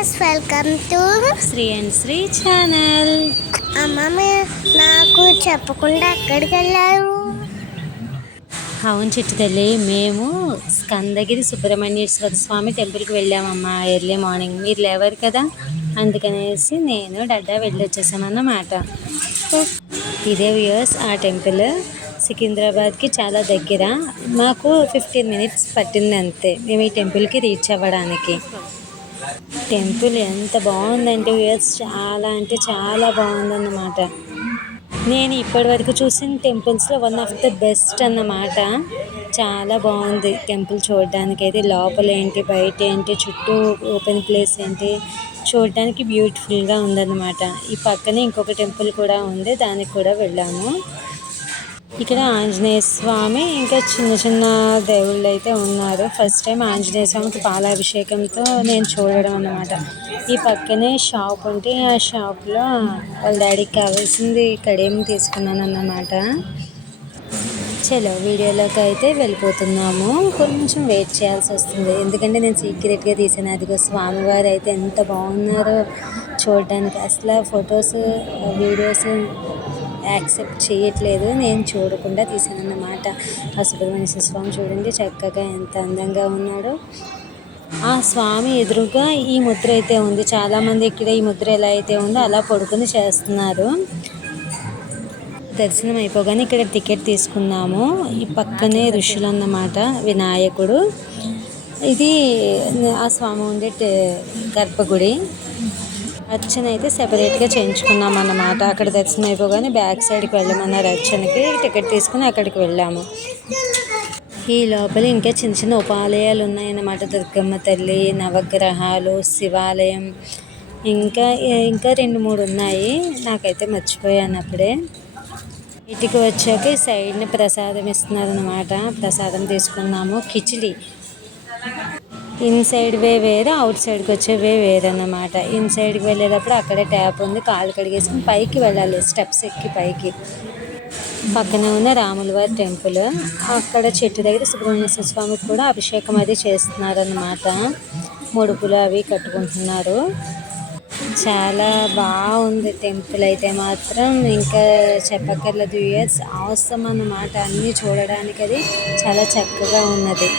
Viewers, welcome to Sri and Sri channel. అమ్మ, నాకు చెప్పకుండా ఎక్కడికి వెళ్ళారు? అవును చిట్టి తల్లి, మేము స్కందగిరి సుబ్రహ్మణ్యేశ్వర స్వామి టెంపుల్కి వెళ్ళామమ్మా ఎర్లీ మార్నింగ్. మీరు లేవారు కదా, అందుకనేసి నేను డడ్డా వెళ్ళి వచ్చేసామన్నమాట. ఇదే వ్యూవర్స్, ఆ టెంపుల్ సికింద్రాబాద్కి చాలా దగ్గర. మాకు 15 మినిట్స్ పట్టింది అంతే మేము ఈ టెంపుల్కి రీచ్ అవ్వడానికి. టెంపుల్ ఎంత బాగుందంటే వ్యూవర్స్, చాలా అంటే చాలా బాగుందన్నమాట. నేను ఇప్పటివరకు చూసిన టెంపుల్స్లో వన్ ఆఫ్ ద బెస్ట్ అన్నమాట. చాలా బాగుంది టెంపుల్ చూడడానికి. అయితే లోపల ఏంటి, బయట ఏంటి, చుట్టూ ఓపెన్ ప్లేస్ ఏంటి, చూడడానికి బ్యూటిఫుల్గా ఉందన్నమాట. ఈ పక్కనే ఇంకొక టెంపుల్ కూడా ఉంది, దానికి కూడా వెళ్ళాము. ఇక్కడ ఆంజనేయ స్వామి ఇంకా చిన్న చిన్న దేవుళ్ళు అయితే ఉన్నారు. ఫస్ట్ టైం ఆంజనేయ స్వామికి పాలాభిషేకంతో నేను చూడడం అన్నమాట. ఈ పక్కనే షాప్ ఉంటే ఆ షాప్లో వాళ్ళ డాడీకి కావాల్సింది కడియం తీసుకున్నాను అన్నమాట. చలో వీడియోలోకి అయితే వెళ్ళిపోతున్నాము. కొంచెం వెయిట్ చేయాల్సి వస్తుంది, ఎందుకంటే నేను సీక్రెట్గా తీసాను. అదిగో స్వామివారు అయితే ఎంత బాగున్నారో చూడడానికి. అసలు ఫొటోస్ వీడియోస్ యాక్సెప్ట్ చేయట్లేదు, నేను చూడకుండా తీసాను అన్నమాట. ఆ సుబ్రహ్మణ్య స్వామి చూడండి చక్కగా ఎంత అందంగా ఉన్నాడో. ఆ స్వామి ఎదురుగా ఈ ముద్ర అయితే ఉంది. చాలామంది ఇక్కడ ఈ ముద్ర ఎలా అయితే ఉందో అలా పడుకొని చేస్తున్నారు. దర్శనం అయిపోగానే ఇక్కడ టికెట్ తీసుకున్నాము. ఈ పక్కనే ఋషులు అన్నమాట, వినాయకుడు. ఇది ఆ స్వామి ఉండే గర్భగుడి. అర్చన అయితే సెపరేట్గా చేయించుకున్నాం అన్నమాట. అక్కడ దర్శనం అయిపోగానే బ్యాక్ సైడ్కి వెళ్ళమన్నారు. అర్చనకి టికెట్ తీసుకుని అక్కడికి వెళ్ళాము. ఈ లోపల ఇంకా చిన్న చిన్న ఉపాలయాలు ఉన్నాయన్నమాట. దుర్గమ్మ తల్లి, నవగ్రహాలు, శివాలయం, ఇంకా ఇంకా 2-3 ఉన్నాయి. నాకైతే మర్చిపోయాను అప్పుడే. ఇంటికి వచ్చాక ఈ సైడ్ని ప్రసాదం ఇస్తున్నారు అన్నమాట. ప్రసాదం తీసుకున్నాము. కిచిడి ఇన్సైడ్ వే వేరే, అవుట్ సైడ్కి వచ్చే వే వేరే అన్నమాట. ఇన్సైడ్కి వెళ్ళేటప్పుడు అక్కడే ట్యాప్ ఉంది, కాళ్ళు కడిగేసుకుని పైకి వెళ్ళాలి, స్టెప్స్ ఎక్కి పైకి. పక్కనే ఉన్న రాములవారి టెంపుల్. అక్కడ చెట్టు దగ్గర సుబ్రహ్మణ్య స్వామికి కూడా అభిషేకం అది చేస్తున్నారన్నమాట. ముడుపులు అవి కట్టుకుంటున్నారు. చాలా బాగుంది టెంపుల్ అయితే మాత్రం, ఇంకా చెప్పక్కర్లేదు వ్యూయర్స్. అవసరం అన్నమాట. అన్నీ చూడడానికి అది చాలా చక్కగా ఉన్నది.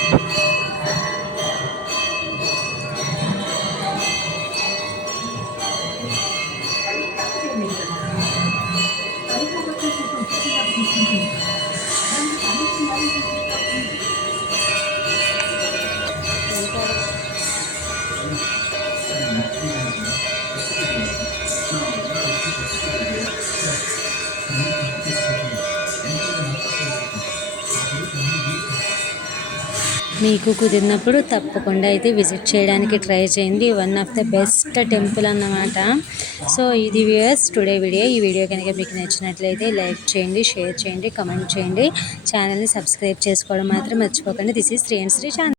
మీకు కుదిరినప్పుడు తప్పకుండా అయితే విజిట్ చేయడానికి ట్రై చేయండి. One of the best temple అన్నమాట. సో ఇది వ్యూయర్స్ టుడే వీడియో. ఈ వీడియో కనుక మీకు నచ్చినట్లయితే లైక్ చేయండి, షేర్ చేయండి, కమెంట్ చేయండి. ఛానల్ని సబ్స్క్రైబ్ చేసుకోవడం మాత్రం మర్చిపోకండి. This is Sri and Sri channel.